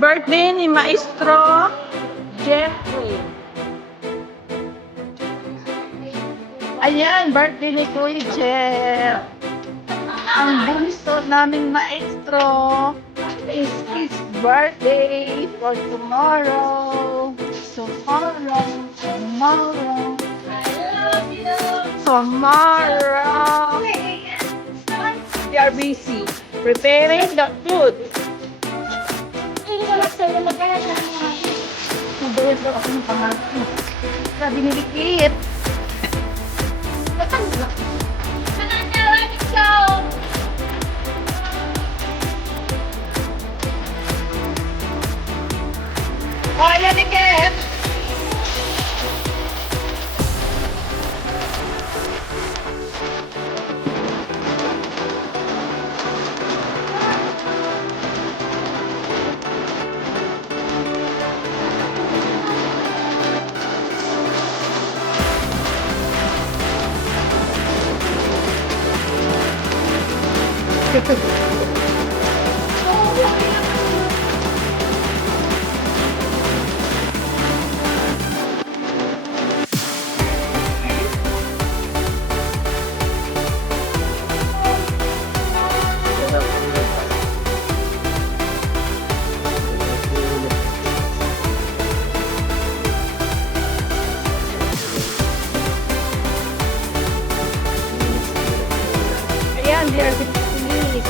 Birthday ni Maestro Jeffrey. Ayan, birthday ni Kuya Jeff. Ang bunso naming maestro is his birthday for tomorrow. Tomorrow. We are busy preparing the food. Nabuhin daw ako ng pangalan. Sabi ni Likit. Kaya Likit! Ayan, they're the police.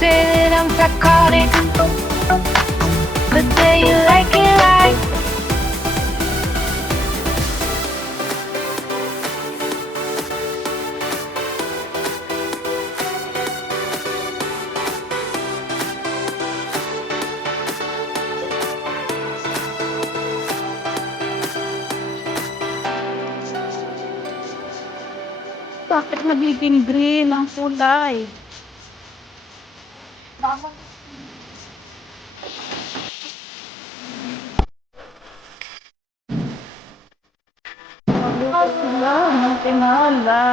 Say that I'm psychotic, but do you like it like? Bakit nagiging green ang kulay? Bakit? sila ng tinala.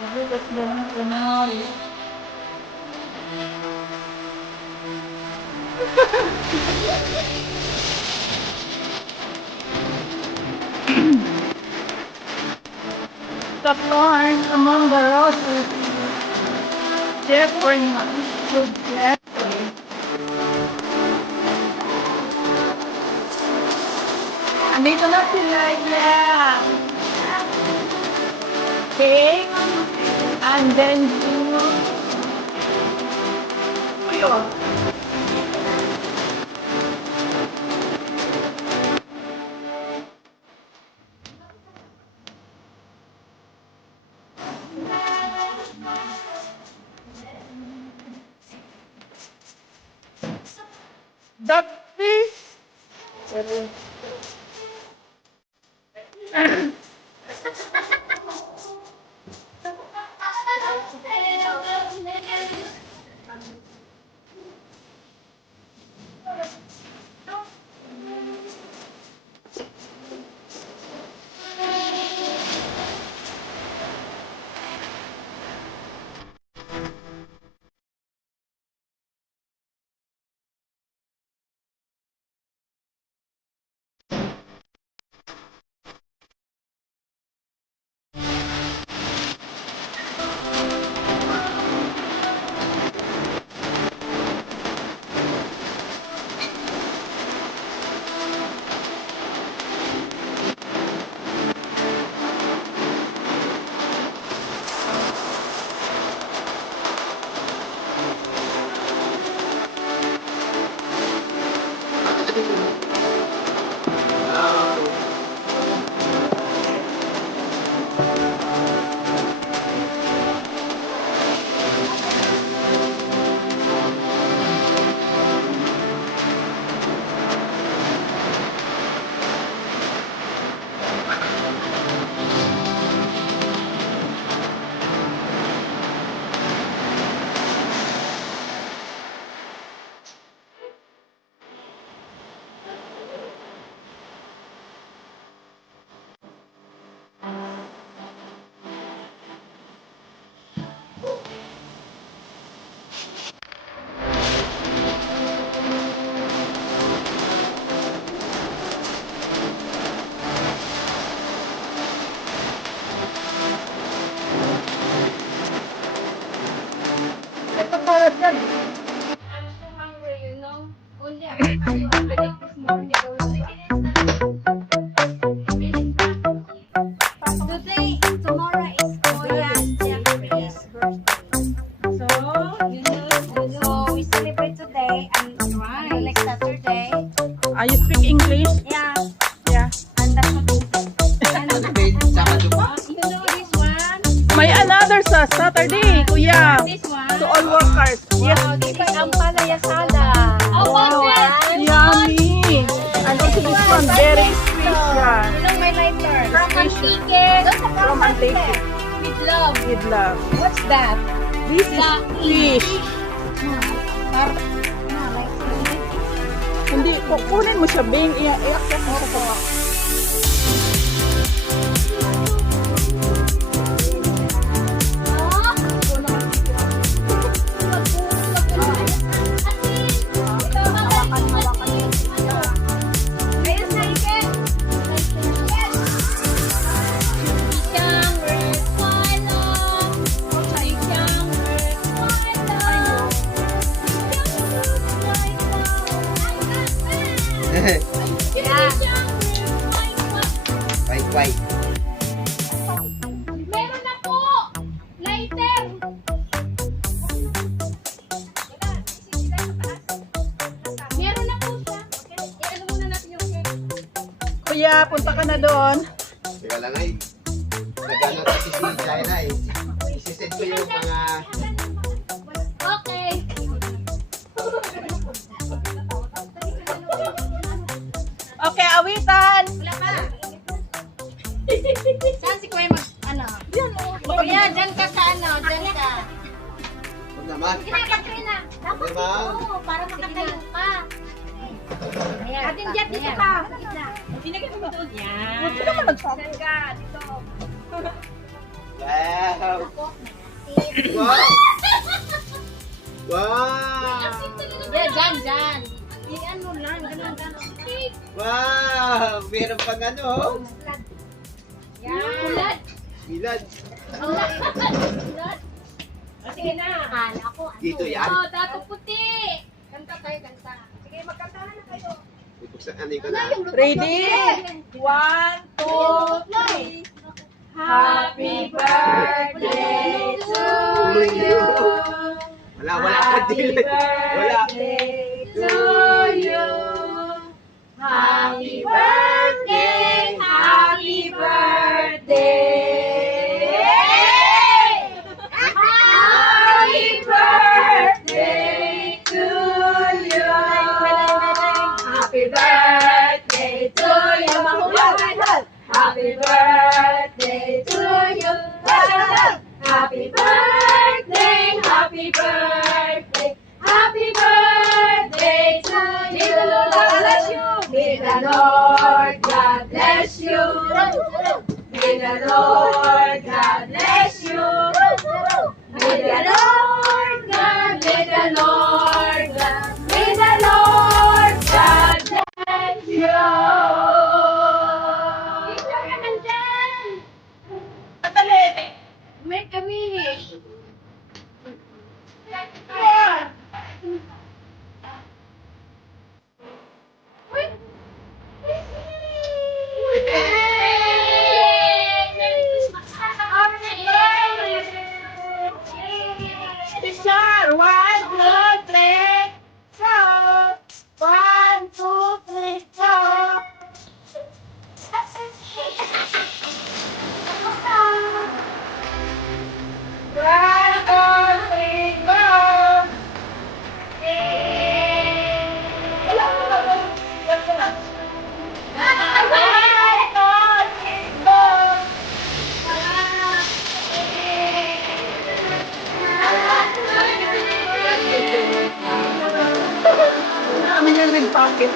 Nabigas ba ng tinala? The thorn among the roses, different with Jeffrey. Andito na sila, yeah! Okay, and then ayun. The fish. Ito para dyan. I'm so hungry, you know. Only I ate this morning. Today, tomorrow is Kuya Jeffrey's birthday. So, So we celebrate today and next Saturday. you speak English? Yeah, Yeah. and that's what you know this one. May another sa Saturday, kuya. This one. To all workers. Yes. Wow, this is ampalaya salad. Oh, Wow. Yummy. And also this one, very sweet. Yeah. You know my lighter. From Antique. From Antique. With love. With love. What's that? This is fish. Hindi, kukunin mo siya, Bing. Iyak-iyak mo sa baba. White. Meron ako! Lighter! Meron ako siya. I-ano muna natin yung cake. Kuya, punta ka na doon. Teka lang ay. Nagano kasi si China eh. Isisend ko yung mga... Okay. Okay, awitan. Wala pa. Saan si Kuya mag... Ano? Kuya, dyan ka sa ano. Dyan ka. Huwag naman. Sige na, Katrina. Dapat Diba? dito. Para makatayo ka. Atin dyan, dito ka. Pinagay mo doon. Yan. Huwag ka magsabi. Dito. Wow! Wow! Wow! Dyan. I-ano lang. Ganun. Wow! Meron pang ano, oh. Yan. Bilad. Sige na. Kala ko, ano? Dito yan. Oh, dato puti. Kanta tayo, kanta. Sige, magkanta na kayo. Ibuksan ano ko na. Ready? 1, 2, 3. Happy birthday to you. Wala pa din. Wala. to you. Happy birthday, happy birthday. Happy birthday to you. Happy birthday to you. Happy birthday to you. Happy birthday, happy birthday. Happy birthday to you. May the Lord God bless you. May the Lord God bless you. May the Lord God, may the Lord God, may the Lord God bless you. Ikaw ka nandyan. Patali. May kami. Sir, 1, 2, 3, go. 1, 2, 3, go. One, two, three, go. Namin yan rin pocket.